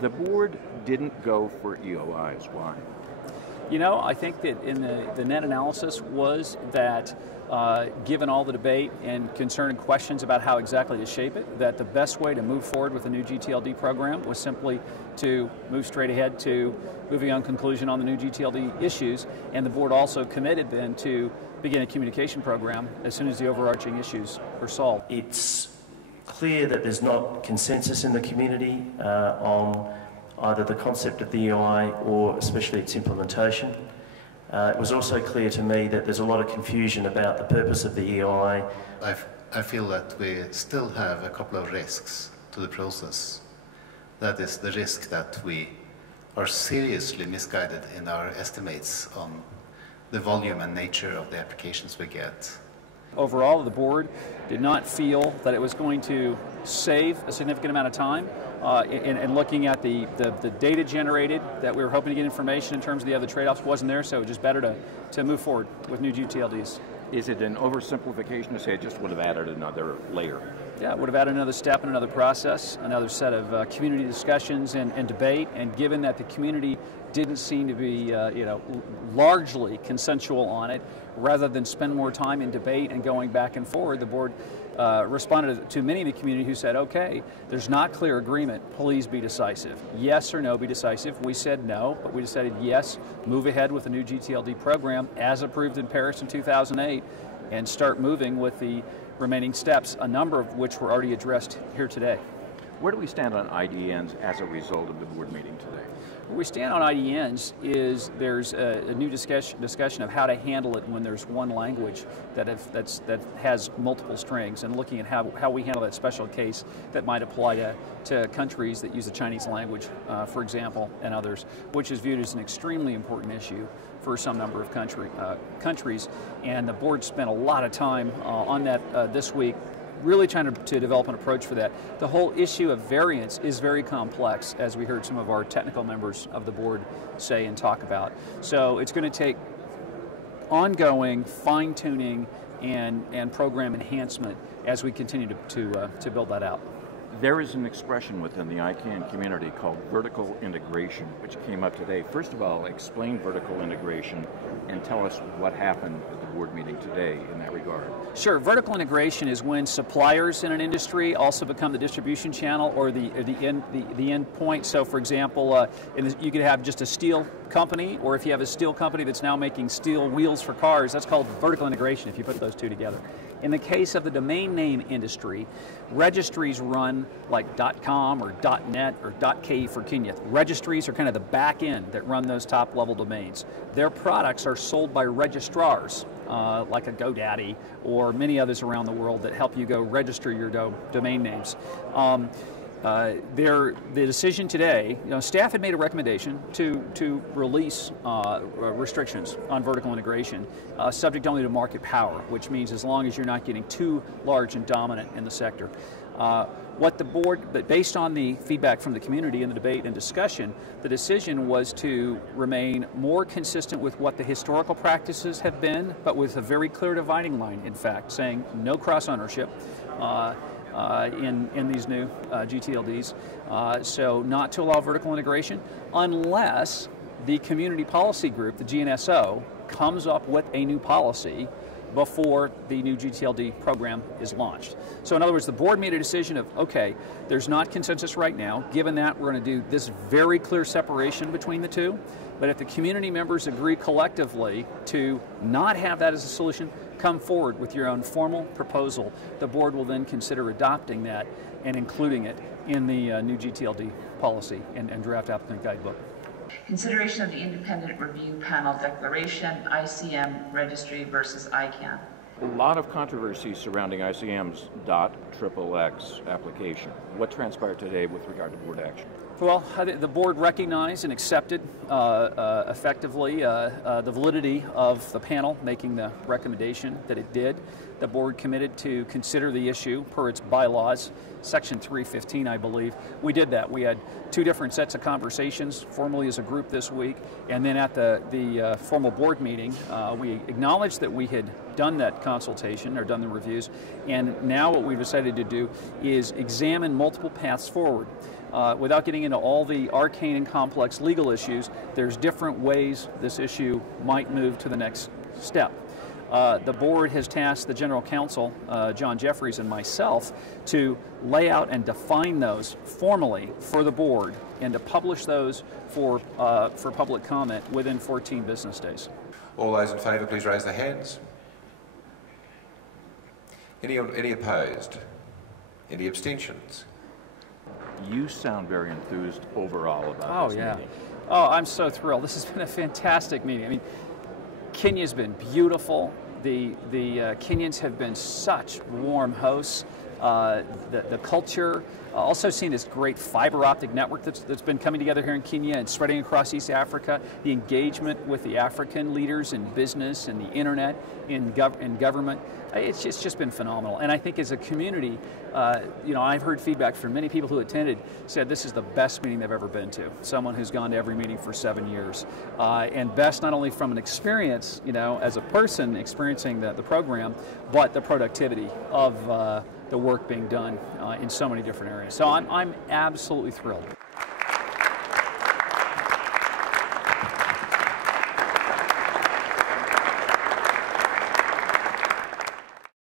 The board didn't go for EOIs. Why? You know, I think that in the net analysis was that given all the debate and concern and questions about how exactly to shape it, that the best way to move forward with the new GTLD program was simply to move straight ahead to moving on conclusion on the new GTLD issues, and the board also committed then to begin a communication program as soon as the overarching issues were solved. It's clear that there's not consensus in the community on either the concept of the EOI or especially its implementation. It was also clear to me that there's a lot of confusion about the purpose of the EOI. I feel that we still have a couple of risks to the process. That is the risk that we are seriously misguided in our estimates on the volume and nature of the applications we get. Overall, the board did not feel that it was going to save a significant amount of time in looking at the data generated that we were hoping to get information in terms of the other trade-offs wasn't there, so it was just better to move forward with new GTLDs. Is it an oversimplification to say it just would have added another layer? Yeah, it would have added another step and another process, another set of community discussions and debate, and given that the community didn't seem to be largely consensual on it, rather than spend more time in debate and going back and forward, the board responded to many of the community who said, okay, there's not clear agreement, please be decisive. Yes or no, be decisive. We said no, but we decided yes, move ahead with the new GTLD program as approved in Paris in 2008 and start moving with the remaining steps, a number of which were already addressed here today. Where do we stand on IDNs as a result of the board meeting today? Where we stand on IDNs is there's a new discussion of how to handle it when there's one language that has multiple strings, and looking at how we handle that special case that might apply to countries that use the Chinese language, for example, and others, which is viewed as an extremely important issue for some number of countries. And the board spent a lot of time on that this week, really trying to develop an approach for that. The whole issue of variance is very complex, as we heard some of our technical members of the board say and talk about. So it's going to take ongoing fine-tuning and program enhancement as we continue to build that out. There is an expression within the ICANN community called vertical integration, which came up today. First of all, explain vertical integration and tell us what happened at the board meeting today in that regard. Sure. Vertical integration is when suppliers in an industry also become the distribution channel or the end point. So, for example, you could have just a steel company, or if you have a steel company that's now making steel wheels for cars, that's called vertical integration if you put those two together. In the case of the domain name industry, registries run like .com or .net or .ke for Kenya. Registries are kind of the back end that run those top level domains. Their products are sold by registrars, like a GoDaddy or many others around the world that help you go register your domain names. The decision today, staff had made a recommendation to release restrictions on vertical integration, subject only to market power, which means as long as you're not getting too large and dominant in the sector. What the board, but based on the feedback from the community and the debate and discussion, the decision was to remain more consistent with what the historical practices have been, but with a very clear dividing line, in fact, saying no cross-ownership in these new GTLDs, so not to allow vertical integration unless the community policy group, the GNSO, comes up with a new policy before the new GTLD program is launched. So in other words, the board made a decision of, okay, there's not consensus right now. Given that, we're going to do this very clear separation between the two. But if the community members agree collectively to not have that as a solution, come forward with your own formal proposal. The board will then consider adopting that and including it in the new GTLD policy and draft applicant guidebook. Consideration of the Independent Review Panel Declaration, ICM Registry versus ICANN. A lot of controversy surrounding ICM's .XXX application. What transpired today with regard to board action? Well, the board recognized and accepted effectively the validity of the panel making the recommendation that it did. The board committed to consider the issue per its bylaws, Section 315, I believe. We did that. We had two different sets of conversations, formally as a group this week, and then at the formal board meeting, we acknowledged that we had done that consultation or done the reviews, and now what we've decided to do is examine multiple paths forward. without getting into all the arcane and complex legal issues, there's different ways this issue might move to the next step. The board has tasked the General Counsel, John Jeffries, and myself to lay out and define those formally for the board and to publish those for public comment within 14 business days. All those in favour, please raise their hands. Any opposed? Any abstentions? You sound very enthused overall about this meeting. Oh, I'm so thrilled. This has been a fantastic meeting. I mean, Kenya's been beautiful. The Kenyans have been such warm hosts. The culture, also seeing this great fiber optic network that's been coming together here in Kenya and spreading across East Africa, the engagement with the African leaders in business and the internet, in government, it's just been phenomenal. And I think as a community, you know, I've heard feedback from many people who attended, said this is the best meeting they've ever been to. Someone who's gone to every meeting for 7 years. And best not only from an experience, you know, as a person experiencing the program, but the productivity of the work being done in so many different areas. So I'm absolutely thrilled.